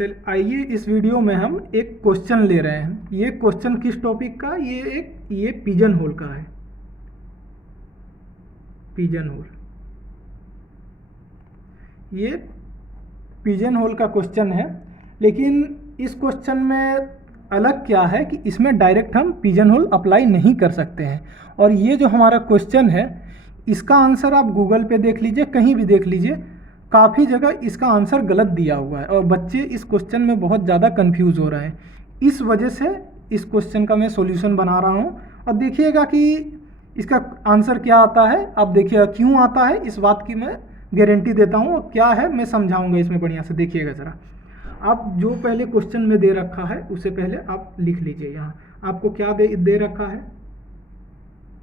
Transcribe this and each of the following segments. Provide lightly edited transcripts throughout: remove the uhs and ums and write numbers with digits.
चल आइए इस वीडियो में हम एक क्वेश्चन ले रहे हैं। ये क्वेश्चन किस टॉपिक का? ये पिजन होल का है। पिजन होल, ये पिजन होल का क्वेश्चन है। लेकिन इस क्वेश्चन में अलग क्या है कि इसमें डायरेक्ट हम पिजन होल अप्लाई नहीं कर सकते हैं। और ये जो हमारा क्वेश्चन है इसका आंसर आप गूगल पे देख लीजिए, कहीं भी देख लीजिए, काफ़ी जगह इसका आंसर गलत दिया हुआ है और बच्चे इस क्वेश्चन में बहुत ज़्यादा कंफ्यूज हो रहे हैं। इस वजह से इस क्वेश्चन का मैं सॉल्यूशन बना रहा हूँ और देखिएगा कि इसका आंसर क्या आता है। आप देखिएगा क्यों आता है, इस बात की मैं गारंटी देता हूँ। और क्या है मैं समझाऊंगा इसमें बढ़िया से। देखिएगा ज़रा, आप जो पहले क्वेश्चन में दे रखा है उससे पहले आप लिख लीजिए। यहाँ आपको क्या दे रखा है,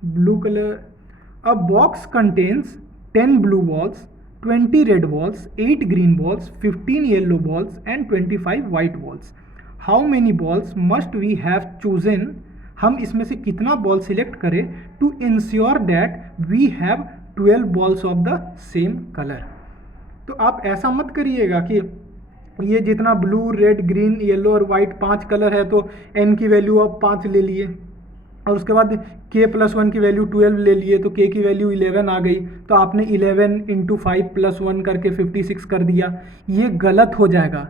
blue colour. A box contains 10 blue balls, 20 red balls, 8 green balls, 15 yellow balls and 25 white balls. How many balls must we have chosen? हम इसमें से कितना बॉल सिलेक्ट करें to ensure that we have 12 balls of the same color. तो आप ऐसा मत करिएगा कि ये जितना ब्लू, रेड, ग्रीन, येलो और वाइट 5 कलर है तो n की वैल्यू आप 5 ले लिए और उसके बाद k+1 की वैल्यू 12 ले लिए तो k की वैल्यू 11 आ गई, तो आपने 11 × 5+1 करके 56 कर दिया। ये गलत हो जाएगा।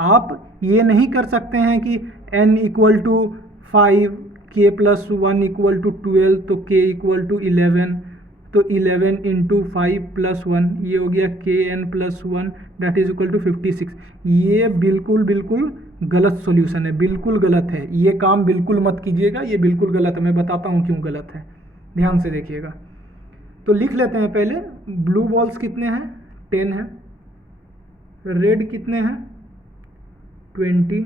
आप ये नहीं कर सकते हैं कि n = 5, k+1 = 12 तो k = 11, तो 11 × 5+1 ये हो गया kn+1 that is equal to 56। ये बिल्कुल गलत सॉल्यूशन है, बिल्कुल गलत है। ये काम बिल्कुल मत कीजिएगा, ये बिल्कुल गलत है। मैं बताता हूँ क्यों गलत है, ध्यान से देखिएगा। तो लिख लेते हैं पहले। ब्लू बॉल्स कितने हैं? 10 हैं। रेड कितने हैं? 20।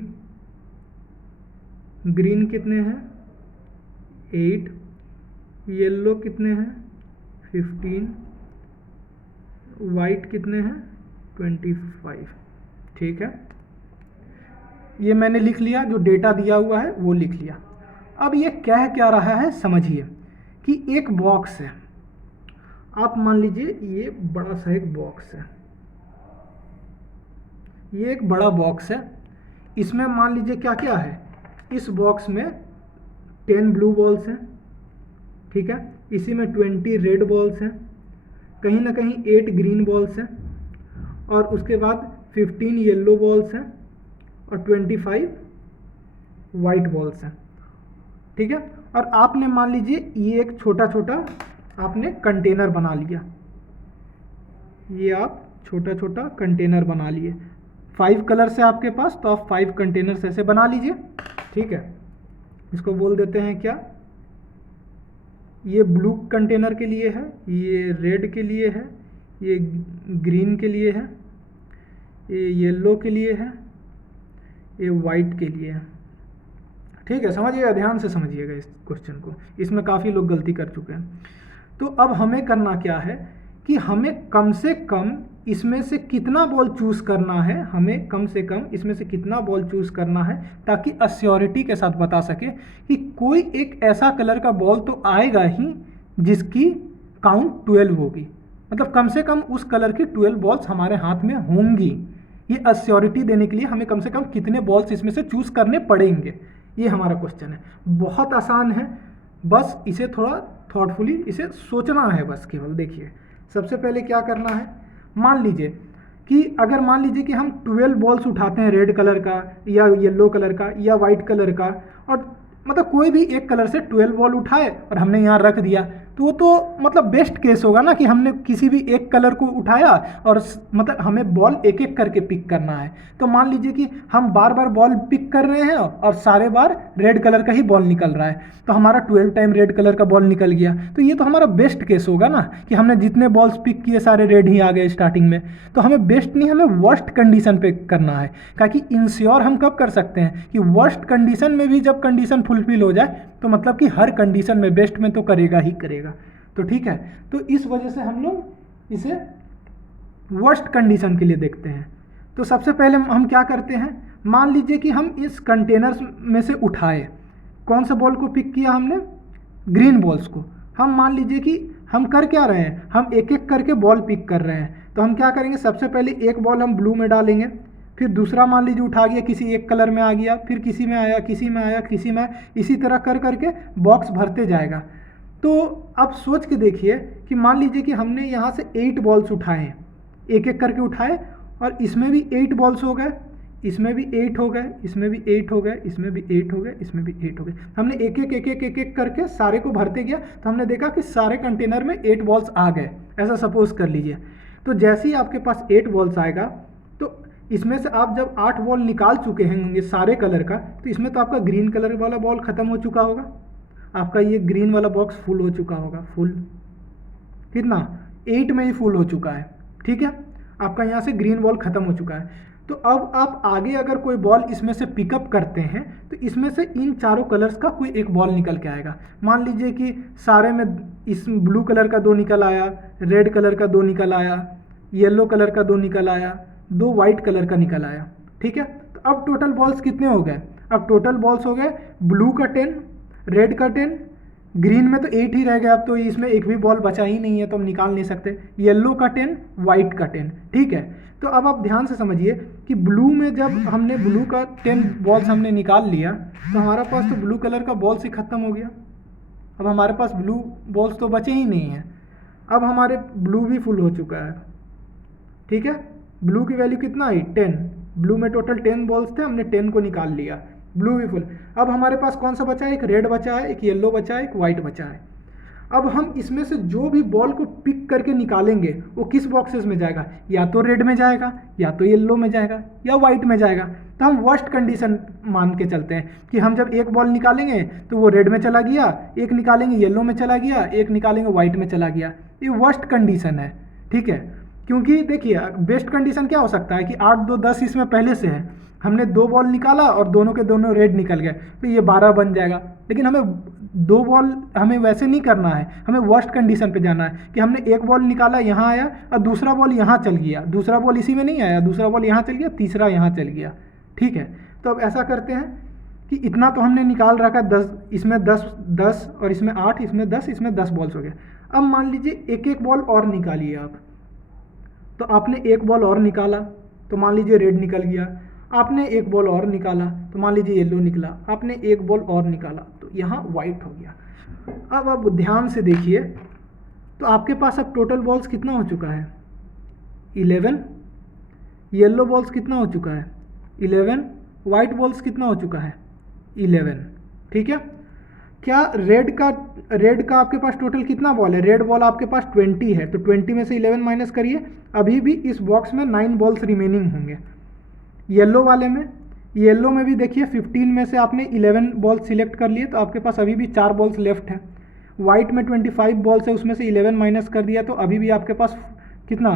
ग्रीन कितने हैं? 8। येलो कितने हैं? 15। वाइट कितने हैं? 25। ठीक है, ये मैंने लिख लिया, जो डेटा दिया हुआ है वो लिख लिया। अब ये कह क्या रहा है समझिए कि एक बॉक्स है। आप मान लीजिए ये बड़ा सा एक बॉक्स है, ये एक बड़ा बॉक्स है। इसमें मान लीजिए क्या क्या है। इस बॉक्स में 10 ब्लू बॉल्स हैं, ठीक है। इसी में 20 रेड बॉल्स हैं, कहीं ना कहीं 8 ग्रीन बॉल्स हैं और उसके बाद 15 येलो बॉल्स हैं और 25 वाइट बॉल्स हैं, ठीक है। और आपने मान लीजिए ये एक छोटा छोटा आपने कंटेनर बना लिया। ये आप छोटा छोटा कंटेनर बना लिए। 5 कलर से आपके पास, तो आप 5 कंटेनर्स ऐसे बना लीजिए, ठीक है। इसको बोल देते हैं क्या, ये ब्लू कंटेनर के लिए है, ये रेड के लिए है, ये ग्रीन के लिए है, ये येलो के लिए है, ये वाइट के लिए है, ठीक है। समझिएगा, ध्यान से समझिएगा इस क्वेश्चन को। इसमें काफ़ी लोग गलती कर चुके हैं। तो अब हमें करना क्या है कि हमें कम से कम इसमें से कितना बॉल चूज़ करना है, हमें कम से कम इसमें से कितना बॉल चूज़ करना है ताकि अश्योरिटी के साथ बता सके कि कोई एक ऐसा कलर का बॉल तो आएगा ही जिसकी काउंट 12 होगी। मतलब कम से कम उस कलर की 12 बॉल्स हमारे हाथ में होंगी। ये अश्योरिटी देने के लिए हमें कम से कम कितने बॉल्स इसमें से चूज़ करने पड़ेंगे, ये हमारा क्वेश्चन है। बहुत आसान है, बस इसे थोड़ा थॉटफुली इसे सोचना है बस केवल। देखिए सबसे पहले क्या करना है, मान लीजिए कि अगर मान लीजिए कि हम 12 बॉल्स उठाते हैं, रेड कलर का या येलो कलर का या वाइट कलर का, और मतलब कोई भी एक कलर से 12 बॉल उठाए और हमने यहाँ रख दिया, तो वो तो मतलब बेस्ट केस होगा ना कि हमने किसी भी एक कलर को उठाया और मतलब हमें बॉल एक एक करके पिक करना है। तो मान लीजिए कि हम बार बार बॉल पिक कर रहे हैं और सारे बार रेड कलर का ही बॉल निकल रहा है, तो हमारा 12 टाइम रेड कलर का बॉल निकल गया। तो ये तो हमारा बेस्ट केस होगा ना कि हमने जितने बॉल्स पिक किए सारे रेड ही आ गए स्टार्टिंग में। तो हमें बेस्ट नहीं, हमें वर्स्ट कंडीशन पे करना है, ताकि इंश्योर हम कब कर सकते हैं कि वर्स्ट कंडीशन में भी जब कंडीशन फुलफिल हो जाए तो मतलब कि हर कंडीशन में बेस्ट में तो करेगा ही करेगा। तो ठीक है, तो इस वजह से हम लोग इसे वर्स्ट कंडीशन के लिए देखते हैं। तो सबसे पहले हम क्या करते हैं, मान लीजिए कि हम इस कंटेनर में से उठाए, कौन सा बॉल को पिक किया हमने, ग्रीन बॉल्स को। हम मान लीजिए कि हम कर क्या रहे हैं, हम एक एक करके बॉल पिक कर रहे हैं। तो हम क्या करेंगे, सबसे पहले एक बॉल हम ब्लू में डालेंगे, फिर दूसरा मान लीजिए उठा गया, किसी एक कलर में आ गया, फिर किसी में आया, किसी में आया, किसी में आया, इसी तरह कर करके बॉक्स भरते जाएगा। तो आप सोच के देखिए कि मान लीजिए कि हमने यहाँ से 8 बॉल्स उठाए हैं, एक एक करके उठाए, और इसमें भी 8 बॉल्स हो गए, इसमें भी 8 हो गए, इसमें भी 8 हो गए, इसमें भी 8 हो गए, इसमें भी 8 हो गए। हमने एक एक एक एक एक एक करके सारे को भरते गया, तो हमने देखा कि सारे कंटेनर में 8 बॉल्स आ गए, ऐसा सपोज कर लीजिए। तो जैसे ही आपके पास 8 बॉल्स आएगा, तो इसमें से आप जब 8 बॉल निकाल चुके होंगे सारे कलर का, तो इसमें तो आपका ग्रीन कलर वाला बॉल खत्म हो चुका होगा, आपका ये ग्रीन वाला बॉक्स फुल हो चुका होगा, फुल कितना 8 में ही फुल हो चुका है, ठीक है, आपका यहाँ से ग्रीन बॉल खत्म हो चुका है। तो अब आप आगे अगर कोई बॉल इसमें से पिकअप करते हैं, तो इसमें से इन चारों कलर्स का कोई एक बॉल निकल के आएगा। मान लीजिए कि सारे में इस ब्लू कलर का 2 निकल आया, रेड कलर का 2 निकल आया, येलो कलर का 2 निकल आया, 2 वाइट कलर का निकल आया, ठीक है। तो अब टोटल बॉल्स कितने हो गए? अब टोटल बॉल्स हो गए ब्लू का 10, रेड का 10, ग्रीन में तो 8 ही रह गया, अब तो इसमें एक भी बॉल बचा ही नहीं है, तो हम निकाल नहीं सकते। येलो का 10, वाइट का 10, ठीक है। तो अब आप ध्यान से समझिए कि ब्लू में जब हमने ब्लू का 10 बॉल्स हमने निकाल लिया, तो हमारा पास तो ब्लू कलर का बॉल्स ही खत्म हो गया। अब हमारे पास ब्लू बॉल्स तो बचे ही नहीं हैं। अब हमारे ब्लू भी फुल हो चुका है, ठीक है। ब्लू की वैल्यू कितना आई? 10। ब्लू में टोटल 10 बॉल्स थे, हमने 10 को निकाल लिया, ब्लू भी फुल। अब हमारे पास कौन सा बचा है? एक रेड बचा है, एक येलो बचा है, एक वाइट बचा है। अब हम इसमें से जो भी बॉल को पिक करके निकालेंगे, वो किस बॉक्सेस में जाएगा? या तो रेड में जाएगा, या तो येलो में जाएगा, या वाइट में जाएगा। तो हम वर्स्ट कंडीशन मान के चलते हैं कि हम जब एक बॉल निकालेंगे तो वो रेड में चला गया, एक निकालेंगे येलो में चला गया, एक निकालेंगे वाइट में चला गया। ये वर्स्ट कंडीशन है, ठीक है। क्योंकि देखिए बेस्ट कंडीशन क्या हो सकता है कि 8, 2, 10 इसमें पहले से है, हमने 2 बॉल निकाला और दोनों के दोनों रेड निकल गए, तो ये 12 बन जाएगा। लेकिन हमें 2 बॉल हमें वैसे नहीं करना है, हमें वर्स्ट कंडीशन पे जाना है कि हमने एक बॉल निकाला, यहाँ आया, और दूसरा बॉल यहाँ चल गया, दूसरा बॉल इसी में नहीं आया, दूसरा बॉल यहाँ चल गया, तीसरा यहाँ चल गया, ठीक है। तो अब ऐसा करते हैं कि इतना तो हमने निकाल रखा 10, इसमें 10 और इसमें 8, इसमें 10, इसमें 10 बॉल्स हो गए। अब मान लीजिए एक एक बॉल और निकालिए आप, तो आपने एक बॉल और निकाला, तो मान लीजिए रेड निकल गया, आपने एक बॉल और निकाला, तो मान लीजिए येलो निकला, आपने एक बॉल और निकाला, तो यहाँ वाइट हो गया। अब आप ध्यान से देखिए, तो आपके पास अब टोटल बॉल्स कितना हो चुका है? 11। येलो बॉल्स कितना हो चुका है? 11। वाइट बॉल्स कितना हो चुका है? 11, ठीक है। क्या रेड का आपके पास टोटल कितना बॉल है? रेड बॉल आपके पास 20 है, तो 20 में से 11 माइनस करिए, अभी भी इस बॉक्स में 9 बॉल्स रिमेनिंग होंगे। येलो वाले में, येलो में भी देखिए 15 में से आपने 11 बॉल सिलेक्ट कर लिए, तो आपके पास अभी भी 4 बॉल्स लेफ्ट है। वाइट में 25 बॉल्स है, उसमें से 11 माइनस कर दिया, तो अभी भी आपके पास कितना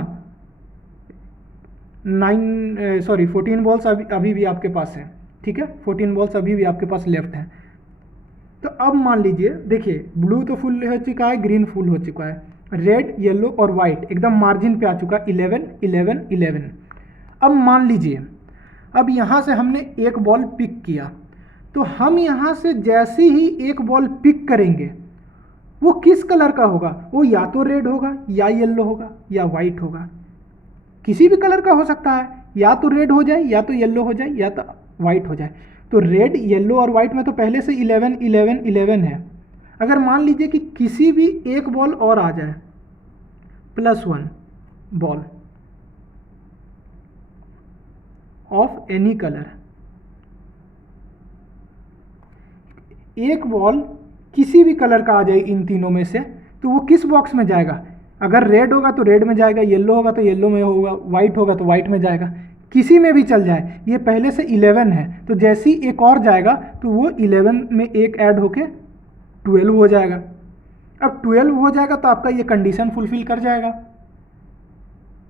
14 बॉल्स अभी भी आपके पास है, ठीक है। 14 बॉल्स अभी भी आपके पास लेफ्ट हैं। तो अब मान लीजिए देखिए ब्लू तो फुल हो चुका है, ग्रीन फुल हो चुका है, रेड, येलो और वाइट एकदम मार्जिन पे आ चुका है, 11, 11, 11। अब मान लीजिए अब यहाँ से हमने एक बॉल पिक किया, तो हम यहाँ से जैसे ही एक बॉल पिक करेंगे, वो किस कलर का होगा? वो या तो रेड होगा, या येलो होगा, या वाइट होगा, किसी भी कलर का हो सकता है। या तो रेड हो जाए, या तो येलो हो जाए, या तो वाइट हो जाए। तो रेड, येलो और वाइट में तो पहले से 11, 11, 11 है। अगर मान लीजिए कि किसी भी एक बॉल और आ जाए, +1 बॉल ऑफ एनी कलर, एक बॉल किसी भी कलर का आ जाए इन तीनों में से, तो वो किस बॉक्स में जाएगा? अगर रेड होगा तो रेड में जाएगा, येलो होगा तो येलो में होगा, वाइट होगा तो वाइट में जाएगा, किसी में भी चल जाए। ये पहले से 11 है, तो जैसे ही एक और जाएगा तो वो 11 में एक ऐड होके 12 हो जाएगा। अब 12 हो जाएगा तो आपका ये कंडीशन फुलफिल कर जाएगा,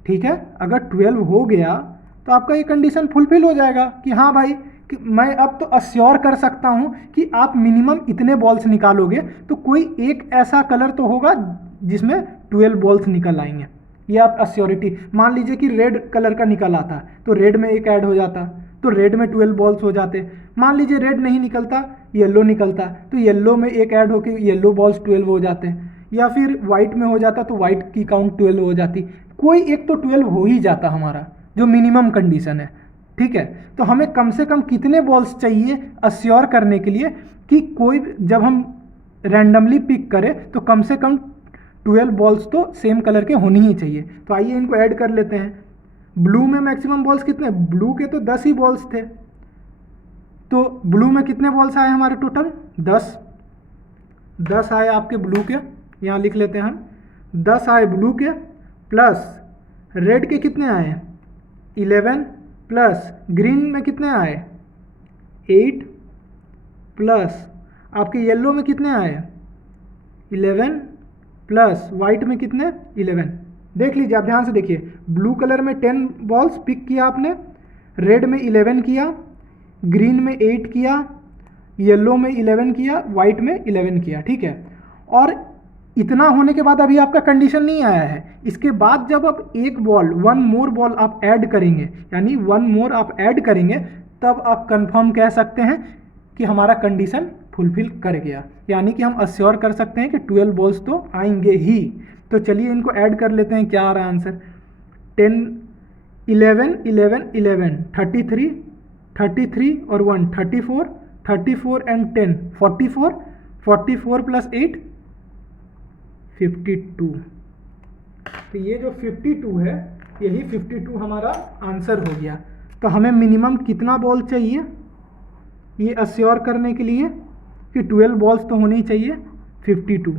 ठीक है। अगर 12 हो गया तो आपका ये कंडीशन फुलफिल हो जाएगा कि हाँ भाई कि मैं अब तो अश्योर कर सकता हूँ कि आप मिनिमम इतने बॉल्स निकालोगे, तो कोई एक ऐसा कलर तो होगा जिसमें 12 बॉल्स निकल आएंगे। ये आप अश्योरिटी मान लीजिए कि रेड कलर का निकल आता, तो रेड में एक ऐड हो जाता, तो रेड में 12 बॉल्स हो जाते। मान लीजिए रेड नहीं निकलता, येलो निकलता, तो येलो में एक ऐड होकर येलो बॉल्स 12 हो जाते, या फिर वाइट में हो जाता तो वाइट की काउंट 12 हो जाती। कोई एक तो 12 हो ही जाता हमारा, जो मिनिमम कंडीशन है, ठीक है। तो हमें कम से कम कितने बॉल्स चाहिए अश्योर करने के लिए कि कोई जब हम रैंडमली पिक करें तो कम से कम 12 बॉल्स तो सेम कलर के होनी ही चाहिए। तो आइए इनको ऐड कर लेते हैं। ब्लू में मैक्सिमम बॉल्स कितने, ब्लू के तो 10 ही बॉल्स थे, तो ब्लू में कितने बॉल्स आए हमारे टोटल 10 आए आपके ब्लू के, यहाँ लिख लेते हैं हम 10 आए ब्लू के, प्लस रेड के कितने आए 11, प्लस ग्रीन में कितने आए 8, प्लस आपके येलो में कितने आए 11, प्लस वाइट में कितने 11। देख लीजिए आप ध्यान से देखिए, ब्लू कलर में 10 बॉल्स पिक किया आपने, रेड में 11 किया, ग्रीन में 8 किया, येलो में 11 किया, वाइट में 11 किया, ठीक है। और इतना होने के बाद अभी आपका कंडीशन नहीं आया है। इसके बाद जब आप एक बॉल 1 मोर बॉल आप ऐड करेंगे, यानी 1 मोर आप ऐड करेंगे, तब आप कंफर्म कह सकते हैं कि हमारा कंडीशन फुलफिल कर गया, यानी कि हम अश्योर कर सकते हैं कि 12 बॉल्स तो आएंगे ही। तो चलिए इनको ऐड कर लेते हैं, क्या आ रहा है आंसर 10 11 11 11 33 और 1 34 एंड 10 44 प्लस 8 52। तो ये जो 52 है, यही 52 हमारा आंसर हो गया। तो हमें मिनिमम कितना बॉल चाहिए ये अश्योर करने के लिए कि 12 बॉल्स तो होनी चाहिए 52।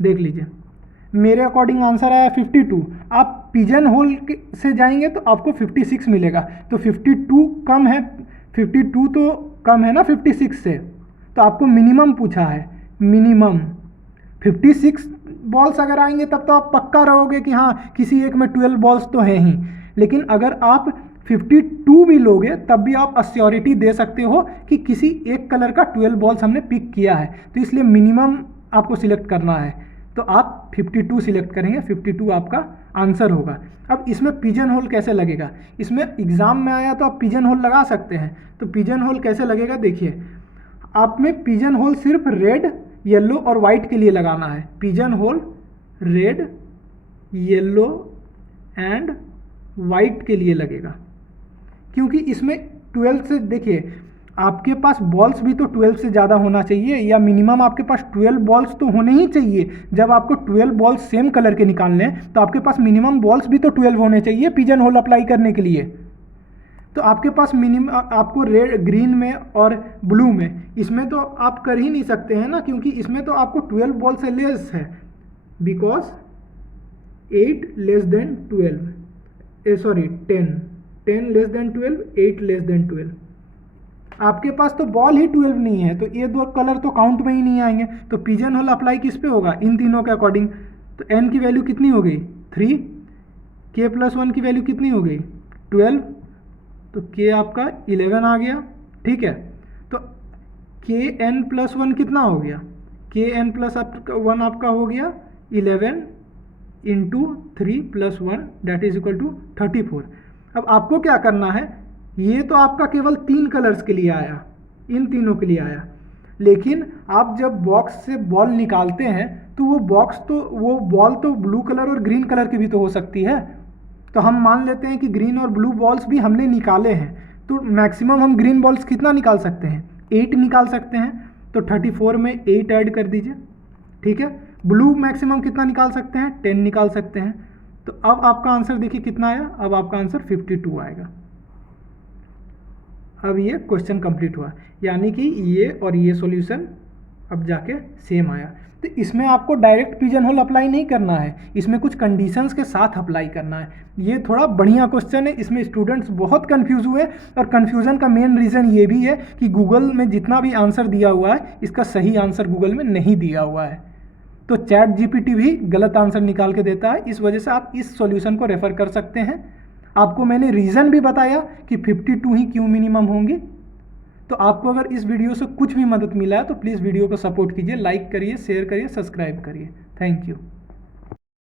देख लीजिए मेरे अकॉर्डिंग आंसर आया 52। आप पिजन होल से जाएंगे तो आपको 56 मिलेगा, तो 52 कम है, 52 तो कम है ना 56 से, तो आपको मिनिमम पूछा है, मिनिमम 56 बॉल्स अगर आएंगे तब तो आप पक्का रहोगे कि हाँ किसी एक में 12 बॉल्स तो हैं ही। लेकिन अगर आप 52 भी लोगे तब भी आप अश्योरिटी दे सकते हो कि किसी एक कलर का 12 बॉल्स हमने पिक किया है, तो इसलिए मिनिमम आपको सिलेक्ट करना है। तो आप 52 सिलेक्ट करेंगे, 52 आपका आंसर होगा। अब इसमें पिजन होल कैसे लगेगा, इसमें एग्जाम में आया तो आप पिजन होल लगा सकते हैं। तो पिजन होल कैसे लगेगा देखिए, आप में पिजन होल सिर्फ रेड येलो और वाइट के लिए लगाना है। Pigeon hole red yellow and white के लिए लगेगा, क्योंकि इसमें 12 से देखिए आपके पास बॉल्स भी तो 12 से ज़्यादा होना चाहिए, या मिनिमम आपके पास 12 बॉल्स तो होने ही चाहिए। जब आपको 12 बॉल्स सेम कलर के निकालने हैं तो आपके पास मिनिमम बॉल्स भी तो 12 होने चाहिए पिजन होल अप्लाई करने के लिए। तो आपके पास मिनिमम आपको रेड ग्रीन में और ब्लू में, इसमें तो आप कर ही नहीं सकते हैं ना, क्योंकि इसमें तो आपको 12 बॉल से लेस है, because 8 less than 12 sorry 10 less than 12 8 less than 12। आपके पास तो बॉल ही 12 नहीं है, तो ये दो कलर तो काउंट में ही नहीं आएंगे। तो पिजन होल अप्लाई किस पे होगा, इन तीनों के अकॉर्डिंग। तो n की वैल्यू कितनी हो गई 3, k + 1 की वैल्यू कितनी हो गई 12, तो k आपका 11 आ गया, ठीक है। तो kn + 1 कितना हो गया, kn + 1 आपका हो गया 11 × 3 + 1 दैट इज इक्वल टू 34। अब आपको क्या करना है, ये तो आपका केवल 3 कलर्स के लिए आया, इन तीनों के लिए आया, लेकिन आप जब बॉक्स से बॉल निकालते हैं तो वो बॉल तो ब्लू कलर और ग्रीन कलर की भी तो हो सकती है। तो हम मान लेते हैं कि ग्रीन और ब्लू बॉल्स भी हमने निकाले हैं, तो मैक्सिमम हम ग्रीन बॉल्स कितना निकाल सकते हैं 8 निकाल सकते हैं। तो 34 में 8 ऐड कर दीजिए, ठीक है। ब्लू मैक्सिमम कितना निकाल सकते हैं 10 निकाल सकते हैं। तो अब आपका आंसर देखिए कितना आया, अब आपका आंसर 52 आएगा। अब ये क्वेश्चन कंप्लीट हुआ, यानी कि ये और ये सॉल्यूशन अब जाके सेम आया। तो इसमें आपको डायरेक्ट पिजन होल अप्लाई नहीं करना है, इसमें कुछ कंडीशंस के साथ अप्लाई करना है। ये थोड़ा बढ़िया क्वेश्चन है, इसमें स्टूडेंट्स बहुत कंफ्यूज हुए, और कंफ्यूजन का मेन रीज़न ये भी है कि गूगल में जितना भी आंसर दिया हुआ है इसका सही आंसर गूगल में नहीं दिया हुआ है। तो चैट जीपीटी भी गलत आंसर निकाल के देता है, इस वजह से आप इस सॉल्यूशन को रेफ़र कर सकते हैं। आपको मैंने रीज़न भी बताया कि 52 ही क्यों मिनिमम होंगे। तो आपको अगर इस वीडियो से कुछ भी मदद मिला है तो प्लीज़ वीडियो को सपोर्ट कीजिए, लाइक करिए, शेयर करिए, सब्सक्राइब करिए। Thank you.